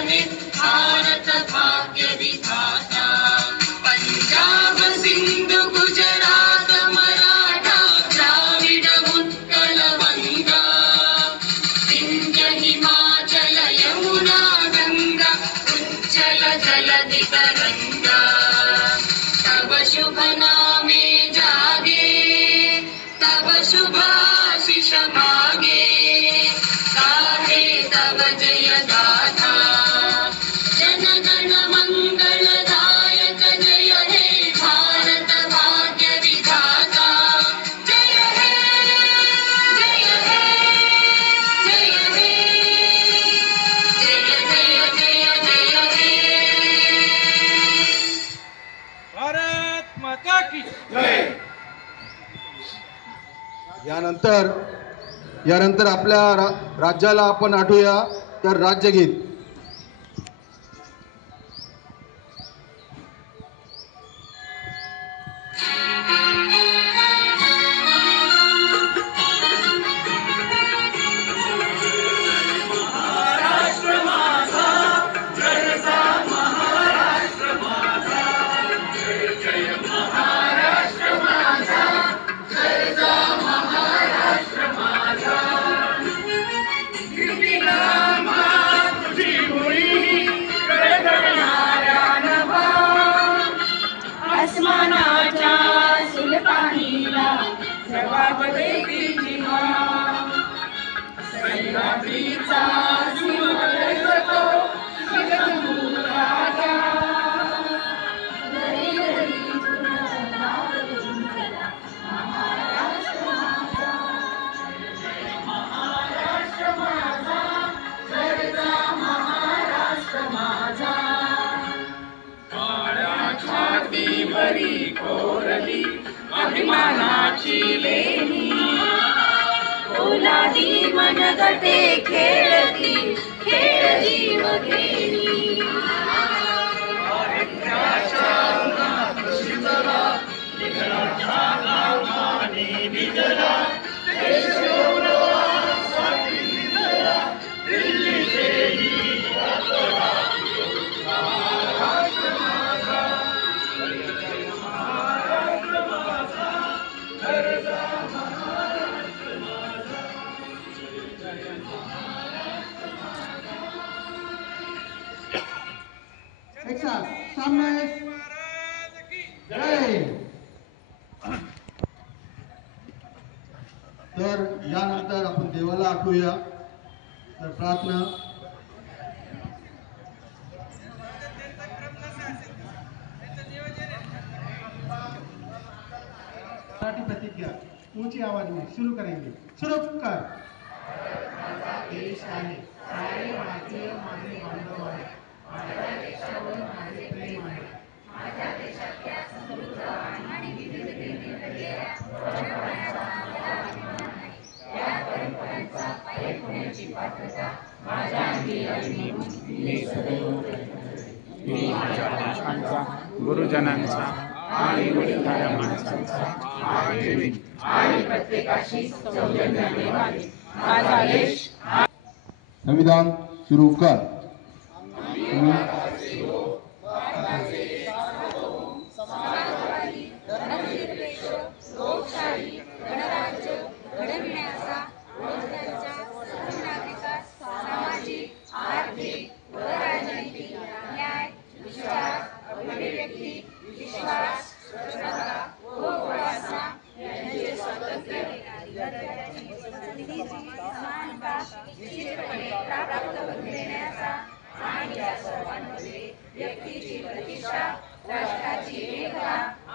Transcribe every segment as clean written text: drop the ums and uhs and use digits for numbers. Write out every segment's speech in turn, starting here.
है भारत भाग्य विधाता। पंजाब सिंध गुजरात मराठा द्राविड उत्कल बंगा, विंध्य हिमाचल यमुना गंगा उज्जल जलधि तरंगा। तब शुभ नामे जागे, तब शुभ आशीष मागे, गाहे तब जय गाथा। जन गण मंगलदायक जय हे भारत भाग्य विधाता। जय हे जय हे जय हे जय जय जय जय हे। भारत माता की जय। यानंतर आपल्या राज्याला आपण आठवूया तर राज्यगीत। आसमानाच्या सुलतानीला जवाब देती जिवा, सह्याद्रीचा सिंह गरजतो जगदंबुराजा। घरी घरी गुणगान गुंजला महाराष्ट्र माझा। महाराष्ट्र माझा गरजा महाराष्ट्र माझा। छातीवरी कोरली अभिमानाची लेणी, ओलादी मनगटे खेळती खेळ जीव घेणी। स्वातंत्र्याच्या उन्हात शिजला, निधनाच्या नावाने भिजला, देश गौरवासाठी भिजला, दिल्लीचेही पुतळा महाराष्ट्र माझा। महाराष्ट्र माझा गरजा महाराष्ट्र माझा। एक साथ सामने जय। तर यानंतर आपण देवाला आठवूया तर प्रार्थना। मराठी प्रतिज्ञा ऊंची आवाज में शुरू करेंगे। शुरू कर। देश आहे, सारे भारतीय माझे बांधव आहे, माझ्या देशावर माझे प्रेम आहे, माझ्या देशातल्या समृद्ध आणि विविधतेने नटलेल्या परंपरांचा मला अभिमान आहे। या परंपरांचा पायक होण्याची पात्रता माझ्या अंगी आली म्हणून मी सदैव प्रयत्न करेन। मी माझ्या भाषणांचा, गुरुजनांचा आणि वडीलधाऱ्या माणसांचा मान ठेवीन आणि प्रत्येकाशी सौजन्याने वागेन। माझा देश। संविधान सुरू कर। लोकशाही गणराज्य घडविण्याचा रोजगाराचा सर्वनागरिकास सामाजिक आर्थिक व राजनैतिक न्याय विचार अभिव्यक्ती विश्वास श्रद्धा व उपासना यांचे स्वातंत्र्य दर्जाची समानता निश्चितपणे प्राप्त करून देण्याचा आणि या सर्वांमध्ये व्यक्तीची प्रतिष्ठा राष्ट्राची एकता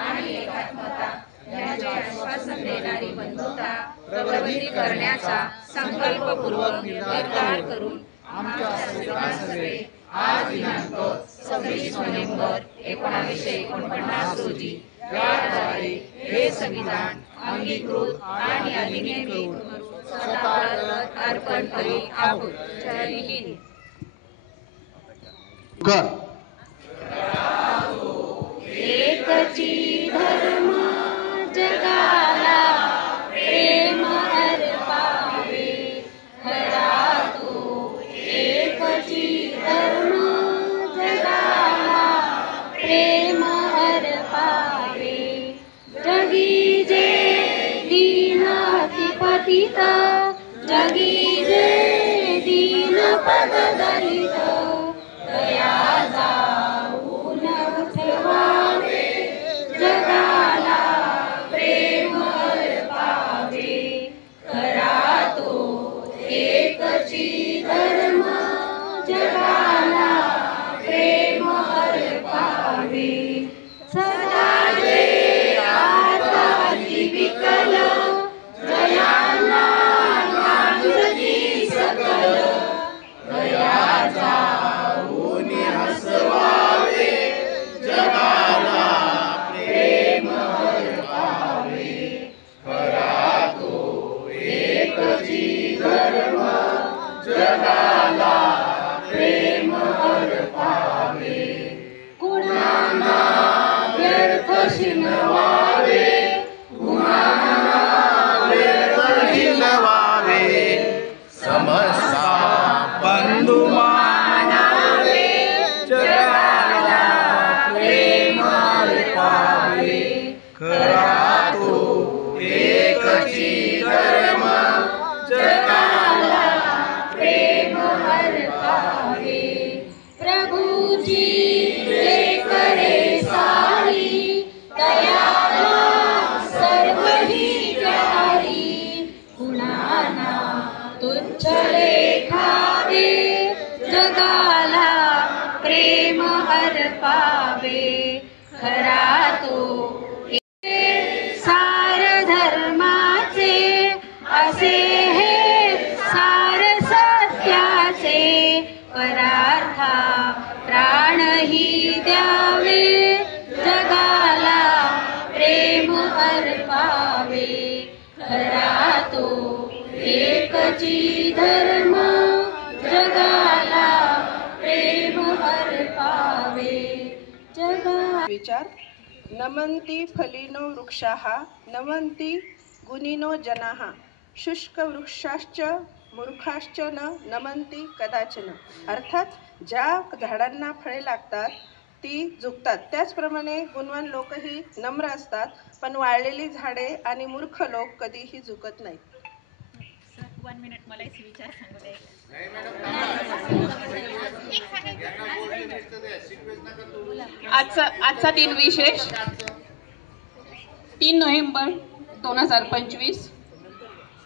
आणि एकात्मता यांचे आश्वासन देणारी बंधुता प्रवर्धित करण्याचा संकल्पपूर्वक निर्धार करून आमच्या संविधानाद्वारे आज दिनांक 26 नोव्हेंबर 1949 रोजी याद्वारे हे संविधान अंगीकृत आणि अधिनियमित स्वतःला अर्पण करीत आहोत। जय हिंद। एकची धर्म जगाला प्रेम अर्पावे, खरा तो एकची धर्म अर्पावे, कुणाला व्यर्थ शिनवावे, कुणाला व्यर्थ हिनवावे, समस्ता बंधू मानावे, जगाला प्रेम अर्पावे, खरा तो एकची धर्म, जगाला प्रेम अर्पावे. प्रभुजी जे करे सारी, दयाला सर्व ही प्यारी, कुणाला तुच्छ लेखावे, जगाला प्रेम अर्पावे, खरा तो सार धर्माचे, असे हे सार सत्याचे, परार्था प्राणही द्यावे, जगाला प्रेम अर्पावे, खरा तो एकची धर्म, जगाला प्रेम अर्पावे, जगा. विचार. नमन्ति फलिनो वृक्षाः, नमन्ति गुणिनो जनाः, शुष्क वृक्षाश्च मूर्खाश्च न नमन्ति कदाचन. अर्थात ज्या झाडांना फळे लागतात ती झुकतात, त्याचप्रमाणे गुणवान लोकही नम्र असतात, पण वाळलेली झाडे आणि मूर्ख लोक कधीही झुकत नाहीत. 1 मिनिट मला एक विचार सांगू द्या. आजचा दिन विशेष 3 नोव्हेंबर 2025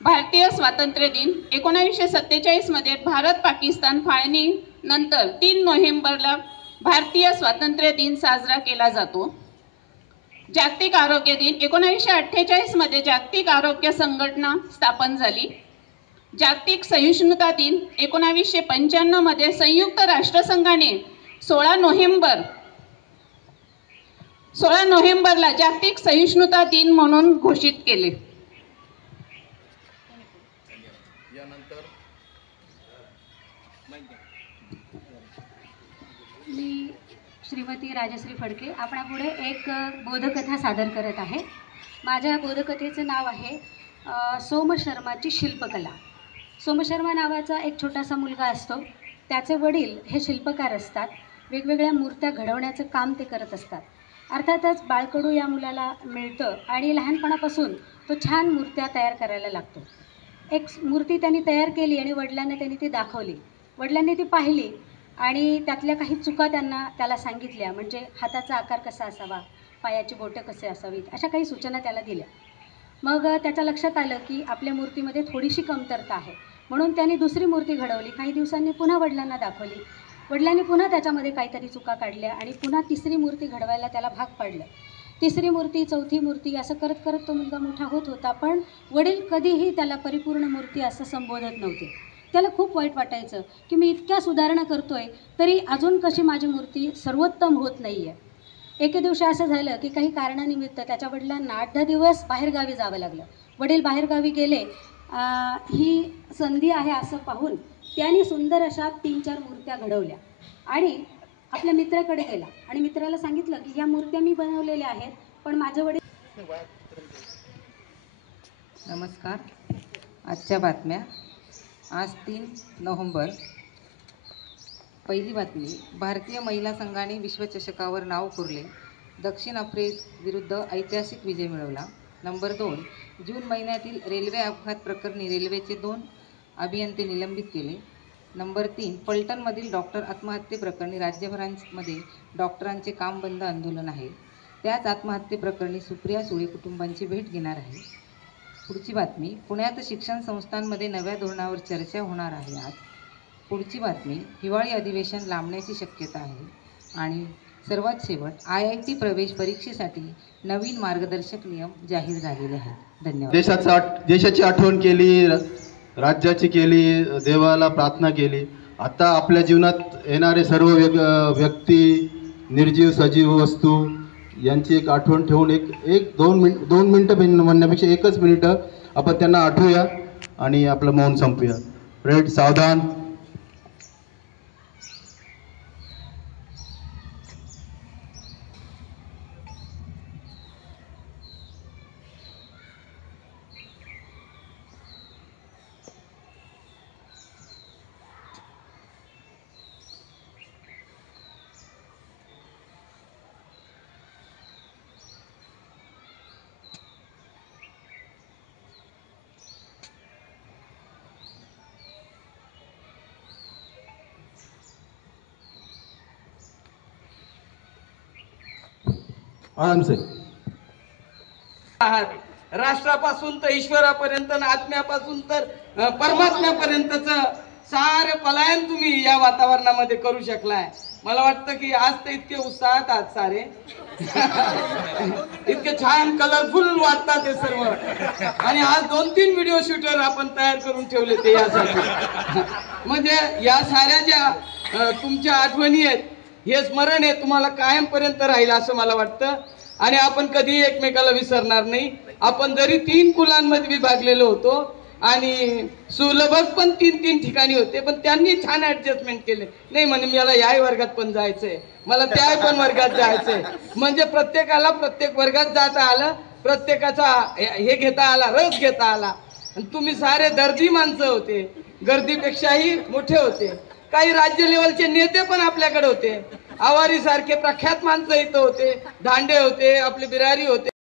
भारतीय स्वातंत्र्य दिन. 1947 मध्ये भारत पाकिस्तान फाळणी नंतर 3 नोव्हेंबरला भारतीय स्वातंत्र्य दिन साजरा केला जातो. जागतिक आरोग्य दिन. 1948 मध्ये जागतिक आरोग्य संघटना स्थापन झाली. जागतिक सहिष्णुता दिन. 1995 मध्ये संयुक्त राष्ट्रसंघाने 16 नोव्हेंबरला जागतिक सहिष्णुता दिन म्हणून घोषित केले. मी श्रीमती राजश्री फडके आपणापुढे एक बोधकथा सादर करत आहे. माझ्या बोधकथेचं नाव आहे सोम शर्माची शिल्पकला. सोम शर्मा नावाचा एक छोटासा मुलगा असतो. त्याचे वडील हे शिल्पकार असतात. वेगवेगळ्या मूर्त्या घडवण्याचं काम ते करत असतात. अर्थातच बाळकडू या मुलाला मिळतं आणि लहानपणापासून तो छान मूर्त्या तयार करायला लागतो. एक मूर्ती त्यांनी तयार केली आणि वडिलांना त्यांनी ती दाखवली. वडिलांनी ती पाहिली आणि त्यातल्या काही चुका त्याला सांगितल्या, म्हणजे हाताचा आकार कसा असावा, पायाची बोटं कसे असावीत, अशा काही सूचना त्याला दिल्या. मग त्याच्या लक्षात आलं की आपल्या मूर्तीमध्ये थोडीशी कमतरता आहे, म्हणून त्यांनी दुसरी मूर्ती घडवली. काही दिवसांनी पुन्हा वडिलांना दाखवली. वडिलांनी पुन्हा त्याच्यामध्ये काहीतरी चुका काढल्या आणि पुन्हा तिसरी मूर्ती घडवायला त्याला भाग पाडलं. तिसरी मूर्ती, चौथी मूर्ती असं करत करत तो मुलगा मोठा होत होता, पण वडील कधीही त्याला परिपूर्ण मूर्ती असं संबोधत नव्हते. त्याला खूप वाईट वाटायचं की मी इतक्या सुधारणा करतोय तरी अजून कशी माझी मूर्ती सर्वोत्तम होत नाही आहे. एके दिवशी असं झालं की काही कारणानिमित्त त्याच्या वडिलांना 8-10 दिवस बाहेरगावी जावं लागलं. वडील बाहेरगावी गेले. ही संधी आहे असं पाहून त्यांनी सुंदर अशा 3-4 मूर्त्या घडवल्या आणि आपल्या मित्राकडे गेला आणि मित्राला सांगितलं की या मूर्त्या मी बनवलेल्या आहेत, पण माझे वडील. नमस्कार. आजच्या बातम्या. आज 3 नोव्हेंबर. पहिली बातमी. भारतीय महिला संघाने विश्वचषकावर नाव कोरले. दक्षिण आफ्रिका विरुद्ध ऐतिहासिक विजय मिळवला. नंबर 2. जून महिन्यातील रेल्वे अपघात प्रकरणी रेल्वेचे 2 अभियंते निलंबित केले. नंबर 3. पलटणमधील डॉक्टर आत्महत्येप्रकरणी राज्यभरामध्ये डॉक्टरांचे काम बंद आंदोलन आहे. त्याच आत्महत्येप्रकरणी सुप्रिया सुळे कुटुंबांची भेट घेणार आहे. पुढची बातमी. पुण्यात शिक्षण संस्थांमध्ये नव्या धोरणावर चर्चा होणार आहे आज. पुढची बातमी. हिवाळी अधिवेशन लांबण्याची शक्यता आहे. आणि सर्वात शेवट, IIT प्रवेश परीक्षेसाठी नवीन मार्गदर्शक नियम जाहीर झालेले आहेत. धन्यवाद. देशाची आठवण केली, राज्याची केली, देवाला प्रार्थना केली. आता आपल्या जीवनात येणारे सर्व व्यक्ती, निर्जीव सजीव वस्तू यांची एक आठवण ठेवून एक 2 मिनटं म्हणण्यापेक्षा 1च मिनिटं आपण त्यांना आठवूया आणि आपलं मौन संपूया. रेड सावधान. आराम से. आहात राष्ट्रापासून तर ईश्वरापर्यंत आणि आत्म्यापासून तर परमात्म्यापर्यंतच सारे पलायन तुम्ही या वातावरणामध्ये करू शकलाय. मला वाटतं की आज तर इतके उत्साहात आहात सारे इतके छान कलरफुल वाटतात ते सर्व. आणि आज 2-3 व्हिडिओ शूटर आपण तयार करून ठेवले ते यासाठी. म्हणजे या साऱ्या ज्या तुमच्या आठवणी आहेत हे स्मरण आहे तुम्हाला कायमपर्यंत राहील असं मला वाटतं. आणि आपण कधी एकमेकाला विसरणार नाही. आपण जरी 3 कुलांमध्ये विभागलेलो होतो आणि सुलभक पण 3 ठिकाणी होते पण त्यांनी छान ऍडजस्टमेंट केले. नाही म्हणे मला याही वर्गात पण जायचंय मला त्याही पण वर्गात जायचंय. म्हणजे प्रत्येकाला प्रत्येक वर्गात जाता आलं प्रत्येकाचा हे घेता आला रस घेता आला. तुम्ही सारे दर्दी माणसं होते गर्दीपेक्षाही मोठे होते. काही राज्य लेवलचे नेते पण आपल्याकडे होते. आवारी सारखे प्रख्यात माणसं इथं होते. धांडे होते आपले बिरारी होते.